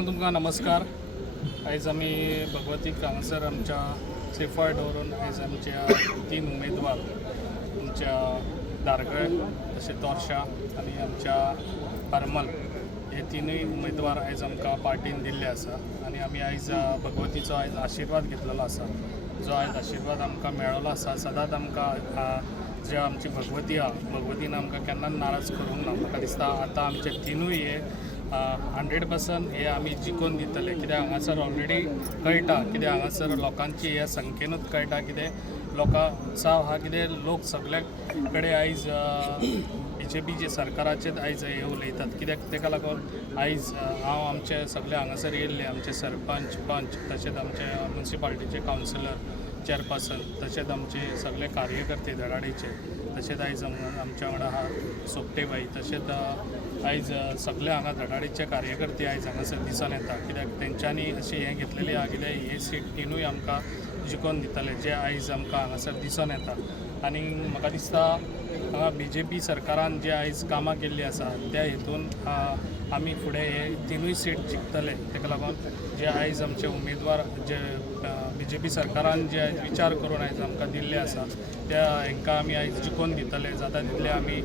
सगळ्यांक तुमकां नमस्कार। आयज आमी भगवतीक हांगासर आमच्या सेफाळ दवरून आयज आमच्या 3 उमेदवार आमच्या दारगळे तशें तोर्शा आनी आमच्या हरमल हे 3 उमेदवार आयज आमकां पार्टीन दिल्ले आसा आनी आमी आयज भगवतीचो आयज आशिर्वाद घेतलेलो आसा। जो आयज आशिर्वाद आमकां मेळ्ळो आसा सदांच आमकां जे आमची भगवती आहा भगवतीन आमकां केन्नाच नाराज करूंक ना। म्हाका दिसता आतां आमचे 3 हे 100% हे आमी जिखून दितले, कित्याक हांगासर ऑलरेडी कळटा, कित्याक हांगासर लोकांची ह्या संख्येनूच कळटा कितें लोकां चाव हा, कितें लोक सगळे कडेन आयज BJP सरकाराचेच आयज हे उलयतात। कित्याक तेका लागून आयज हांव आमचे सगळे हांगासर येयल्ले आमचे सरपंच पंच तशेंच आमचे म्युनिसिपालिटीचे कावन्सिलर चेअरपर्सन तशेंच आमचे सगळे कार्यकर्ते धडाडीचे तशेंच आयज आमच्या वांगडा आहा सोपटेबाई तशेंच आयज सगळे हांगा धडाडीचे कार्यकर्ते आयज हांगासर दिसून येता। कित्याक तेंच्यांनी अशी हें घेतलेली आहा कित्याक हे सीट 3 आमकां जिखून दितले जे आयज आमकां हांगासर दिसून येता। आनी म्हाका दिसता हांगा BJP सरकारान जे आयज कामां केल्ली आसा त्या हेतून आमी फुडें हे 3 सीट जिखतले। तेका लागून जे आयज आमचे उमेदवार जे BJP सरकारान जे आयज विचार करून आयज आमकां दिल्ले आसा त्या हांकां आमी आयज जिखून दितले। जाता तितले आमी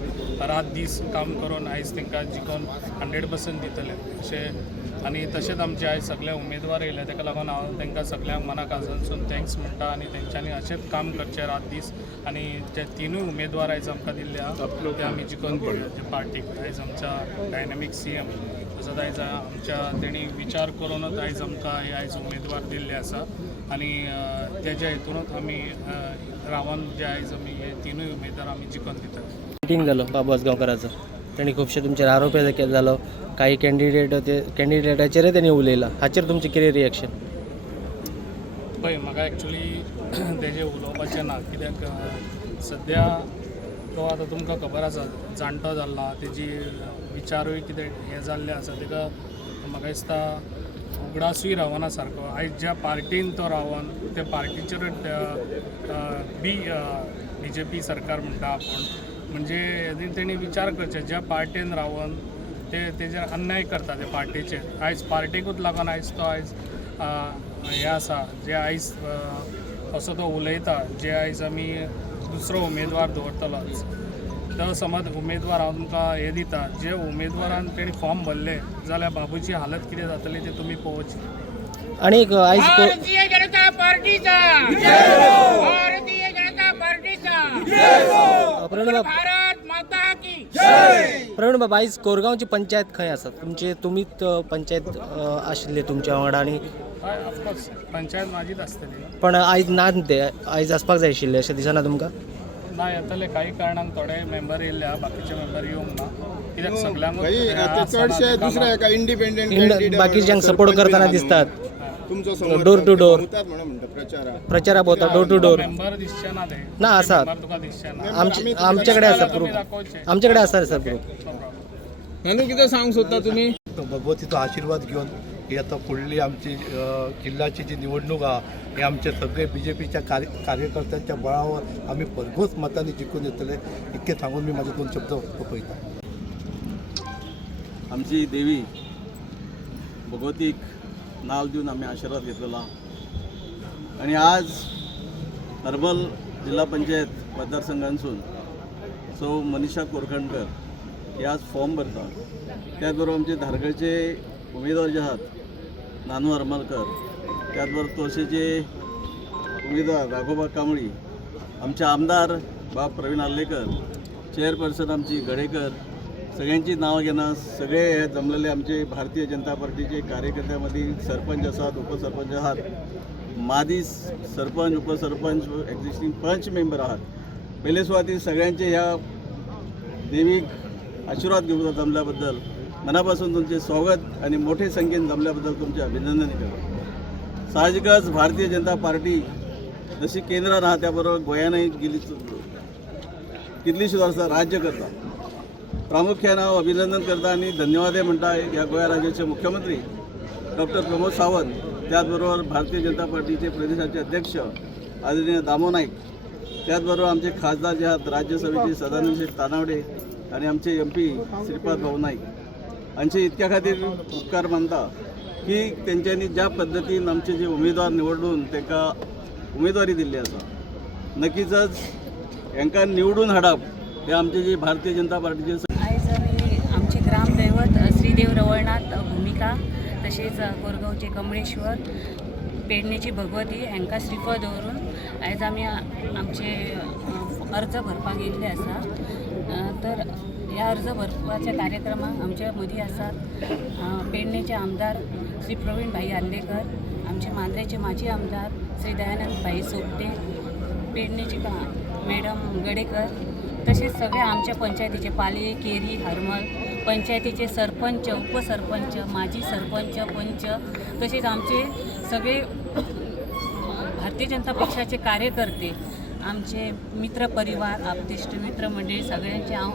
रात दीस काम करून आयज तांकां जिखून 100% दितले अशें। आनी तशेंच आमचे आयज सगळे उमेदवार येयले तेका लागून हांव तांकां सगळ्यांक मना काळजांतसून थँक्स म्हणटा आनी तेंच्यांनी अशेंच काम करचें रात दीस। आनी जे 3 उमेदवार आयज आमकां दिल्ले आहा ते आमी जिखून दिवया जे पार्टीक। आयज आमच्या डायनॅमीक CM तसोच आयज आमच्या तेणी विचार करूनच आयज आमकां हे आयज उमेदवार दिल्ले आसा आनी तेज्या हेतूनच आमी रावन जे आयज आमी हे 3 उमेदवार आमी जिखून दितात। मिटींग जालो बाबू आसगांवकाराचो, तांणी खुबशे तुमचेर आरोप जालो, काही कॅन्डिडेटाचेरय तांणी उलयलां, हाचेर तुमचें कितें रिएक्शन? पळय म्हाका एक्चुली तेजें उलोवपाचें ना, कित्याक सद्या तो आतां तुमकां खबर आसा जाणटो जाल्ला, तेजी विचारूय कितें हें जाल्लें आसा, ताका म्हाका दिसता उगडासूय रावना सारको। आयज ज्या पार्टीन तो रावन त्या पार्टीचेर BJP सरकार म्हणटा आपूण, म्हणजे तेणी विचार करचे ज्या पार्टीन रावन तेजेर अन्याय करता त्या पार्टीचेर। आयज पार्टीकूच लागून आयज तो आयज हें आसा जे आयज असो तो उलयता, जे आयज आमी दुसरो उमेदवार दवरतलो। तो समज उमेदवार हांव तुमकां हें दिता, जे उमेदवारान तेणी फॉर्म भरले जाल्यार बाबूची हालत कितें जातली ते तुमी पळोवची। आणि आयज भारतीय जनता पार्टीचा भारतीय जनता पार्टीचा भारत माता की जय। प्रवीण बाबा, आयज कोरगांवची पंचायत खंय आसा? तुमीच पंचायत आशिल्ले तुमच्या वांगडा आनी हय ऑफकोर्स पंचायत म्हाजीच आसतली, पण आयज ना ते आयज आसपाक जाय आशिल्ले अशें दिसना तुमकां? ना येतले काही कारणान थोडे मेंबर येयल्ले आहा, बाकीचे मेंबर येवंक ना। कित्याक सगळ्यांक चडशे दुसरे एका इंडिपेंडेंट बाकीच्यांक सपोर्ट करताना दिसतात, तुमचो डोर टू डोर प्रचारा भोंवता, डोर टू डोर मेंबर दिसचे ना ते ना आसा, तुका दिसचे ना। आमच्याकडे आसा प्रूफ, आमच्याकडे आसा सर प्रूफ। म्हणून कितें सांग सोदता तुमी? भगवतीचो आशिर्वाद घेवन ही आतां फुडली आमची किल्ल्याची जी निवडणूक आहा हे आमचे सगळे BJPच्या कार्यकर्त्यांच्या बळावर आमी भरघोस मतांनी जिखून येतले, इतकें सांगून मी माझे 2 शब्द ओपयता। आमची देवी भगवतीक नांव दिवन आमी आशिर्वाद घेतलेलो आनी आज हरमल जिल्हा पंचायत मतदारसंघांसून सौ मनीषा कोरखणकर हे आज फॉर्म भरता। त्याच बरोबर आमचे धारगळचे उमेदवार जे आहात नानू हरमलकर, त्याच बरोबर तोरशेचे उमेदवार राघोबा कांबळी, आमचे आमदार बाब प्रवीण आर्लेकर, चेअरपर्सन आमची गडेकर, सगळ्यांची नांवां घेना सगळे हे जमलेले आमचे भारतीय जनता पार्टीचे कार्यकर्त्यामध्ये सरपंच आसात, उपसरपंच आहात, माजी सरपंच, उपसरपंच, एक्झिस्टिंग पंच मेंबर आहात। पहिले सुवातीर सगळ्यांचे ह्या देवीक आशिर्वाद घेवून जमल्याबद्दल मनापासून तुमचे स्वागत आणि मोठे संख्येन जमल्याबद्दल तुमचे अभिनंदन करतो। साहजिकच भारतीय जनता पार्टी जशी केंद्रात आहा त्याबरोबर गोंयानय गेली कितलीशीं वर्सां राज्य करता। प्रामुख्यान हांव अभिनंदन करता आणि धन्यवाद म्हणटा ह्या गोंय राज्याचे मुख्यमंत्री डॉक्टर प्रमोद सावंत, त्याचबरोबर भारतीय जनता पार्टीचे प्रदेशाचे अध्यक्ष आदरणीय दामो नाईक, त्याचबरोबर आमचे खासदार जे आहात राज्यसभेचे सदानंद शेठ तानावडे आणि आमचे MP श्रीपाद भाऊ नाईक हांचे इतक्या खातीर उपकार मानता की तेंच्यांनी ज्या पद्दतीन आमचे जे उमेदवार निवडून तांकां उमेदवारी दिल्ली आसा नक्कीच हांकां निवडून हाडप हे आमचे जे भारतीय जनता पार्टीचे आयज आमी आमचे ग्रामदैवत श्रीदेव रवळनाथ भूमिका तशेंच कोरगांवचे कमळेश्वर पेडणेची भगवती हांकां श्रीफळ दवरून आयज आमी आमचे अर्ज भरपाक येयल्ले आसा. तर ह्या अर्ज भरपाच्या कार्यक्रमाक आमच्या मदीं आसात पेडणेचे आमदार श्री प्रवीण भाई आल्लेकर, आमचे मांद्रेचे माजी आमदार श्री दयानंद भाई सोपटे, पेडणेचे मॅडम गडेकर, तसेच सगळे आमच्या पंचायतीचे पाले, केरी, हरमल पंचायतीचे सरपंच, उपसरपंच, माजी सरपंच, पंच, तसेच आमचे सगळे भारतीय जनता पक्षाचे कार्यकर्ते, आमचे मित्र परिवार, आपतिष्ट मित्र मंडळी सगळ्यांचे हांव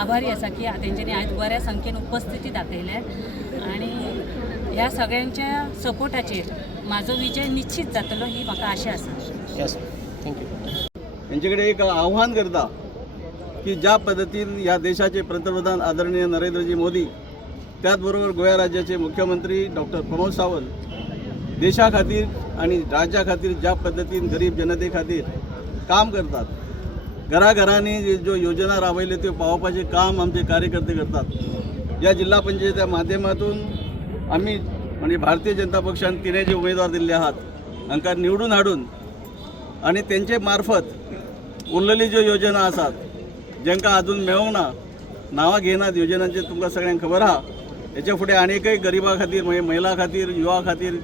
आभारी आसा की तेंच्यांनी आयज बऱ्या संख्येन उपस्थिती दाखयल्या आणि ह्या सगळ्यांच्या सपोर्टाचेर म्हाजो विजय निश्चित जातलो ही म्हाका आशा आसा. Yes, thank you. यांच्याकडे एक आव्हान करता की ज्या पद्धतीन या देशाचे पंतप्रधान आदरणीय नरेंद्रजी मोदी त्याचबरोबर गोवा राज्याचे मुख्यमंत्री डॉक्टर प्रमोद सावंत देशा खातीर आणि राज्या खातीर ज्या पद्धतीन गरीब जनते खातीर काम करतात, घराघरांनी ज्यो योजना राबयल्यो त्यो पावोवपाचें काम आमचे कार्यकर्ते करतात. या जिल्हा पंचायतीच्या माध्यमातून आम्ही म्हणजे भारतीय जनता पक्षान तिने जे उमेदवार दिल्ले आहात हांकां निवडून हाडून आणि त्यांचे मार्फत उरलेली ज्यो योजना आसात जांकां अजून मेळूंक ना, नांवां घेनात योजनांचे तुमकां सगळ्यांक खबर आहा. हेच्या फुडें आनीकय गरिबा खातीर म्हणजे महिला खातीर, युवा खातीर,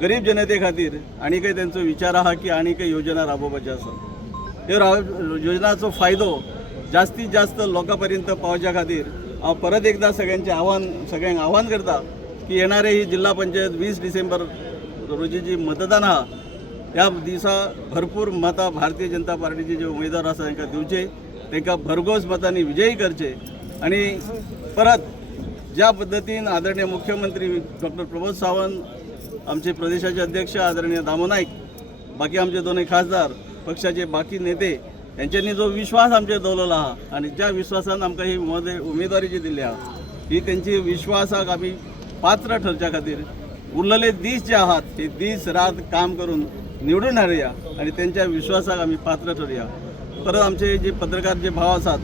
गरीब जनते खातीर आनीकय तेंचो विचार आहा की आनीकय योजना राबोवपाच्यो आसा. ह्यो योजनाचो फायदो जास्तीत जास्त लोकां पर्यंत पावच्या खातीर हांव परत एकदा सगळ्यांक आव्हान करता की येणारे ही जिल्हा पंचायत 20 डिसेंबर रोजी जी मतदान आहा त्या दिसा भरपूर मतां भारतीय जनता पार्टीचे जे उमेदवार आसा तांकां दिवचे, तांकां भरघोस मतांनी विजयी करचे आणि परत ज्या पद्धतीन आदरणीय मुख्यमंत्री डॉक्टर प्रमोद सावंत, आमचे प्रदेशाचे अध्यक्ष आदरणीय दामो नाईक, बाकी आमचे दोन्ही खासदार, पक्षाचे बाकी नेते यांच्यांनी जो विश्वास आमचेर दवरलेलो आहा आणि ज्या विश्वासान आमकां ही उमेदवारी जी दिली आहा ही त्यांची विश्वासाक आमी पात्र ठरच्या खातीर उरलेले दीस जे आहात हे दीस रात काम करून निवडून हाडया आणि त्यांच्या विश्वासाक आमी पात्र ठरया. परत आमचे जे पत्रकार जे भाव आसात,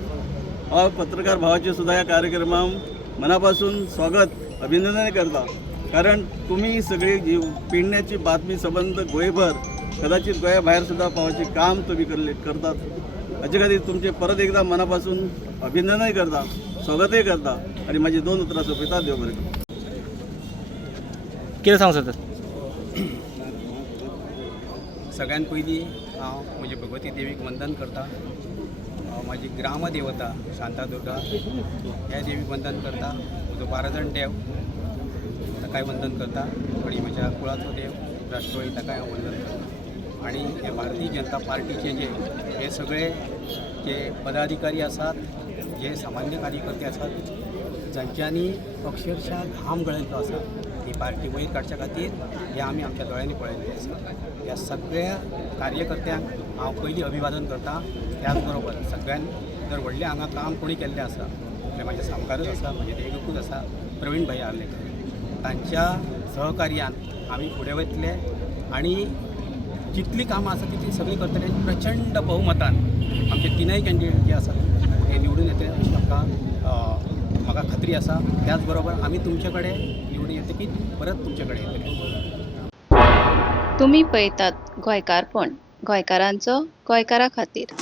हांव पत्रकार भावाचे सुद्धा या कार्यक्रमाक मनापासून स्वागत, अभिनंदन करता. कारण तुम्ही सगळी जी पेडण्याची बातमी संबंध गोंयभर कदाचित गोंया भायर सुद्धा पावपाचे काम तुम्ही करतात. हाचे खातीर तुमचे परत एकदा मनापासून अभिनंदन करता, स्वागतय करता आणि माझी 2 उतरां सोंपयता. देव बरें करूं. कितें सांगू सर? सगळ्यात पयलीं हांव म्हजे भगवती देवीक वंदन करता. माझी ग्रामदेवता शांतादुर्गा ह्या देवीक वंदन करता. म्हजो बाराजण देव ताकाय वंदन करता आणि म्हज्या कुळाचो देव राष्ट्रवादी ताकाय हांव वंदन करता. आणि हे भारतीय जनता पार्टीचे हे सगळे जे पदाधिकारी आसात, जे सामान्य कार्यकर्ते आसात, जांच्यांनी अक्षरशः घाम गळयल्लो आसा ही पार्टी वयर काडच्या खातीर हे आमी आमच्या दोळ्यांनी पळयल्लें आसा. ह्या सगळ्या कार्यकर्त्यांक हांव पयलीं अभिवादन करता. त्याच बरोबर सगळ्यांत जर व्हडलें हांगा काम कोणी केल्लें आसा म्हणजे म्हाजे सामकारच आसा, म्हजे देगकूच आसा प्रवीण भाई आर्लेकर. तांच्या सहकार्यान आमी फुडें वतले आणि जितली कामां आसा तितली सगळीं करतले. प्रचंड बहुमतान आमचे 3 कॅन्डिडेट जे आसात ते निवडून येतले अशी म्हाका खात्री आसा. त्याच बरोबर आमी तुमचे कडेन निवडून येतकीच परत तुमचे कडेन येतले. तुम्ही पळयतात गोंयकारपण, गोंयकारांचो गोंयकारा खातीर.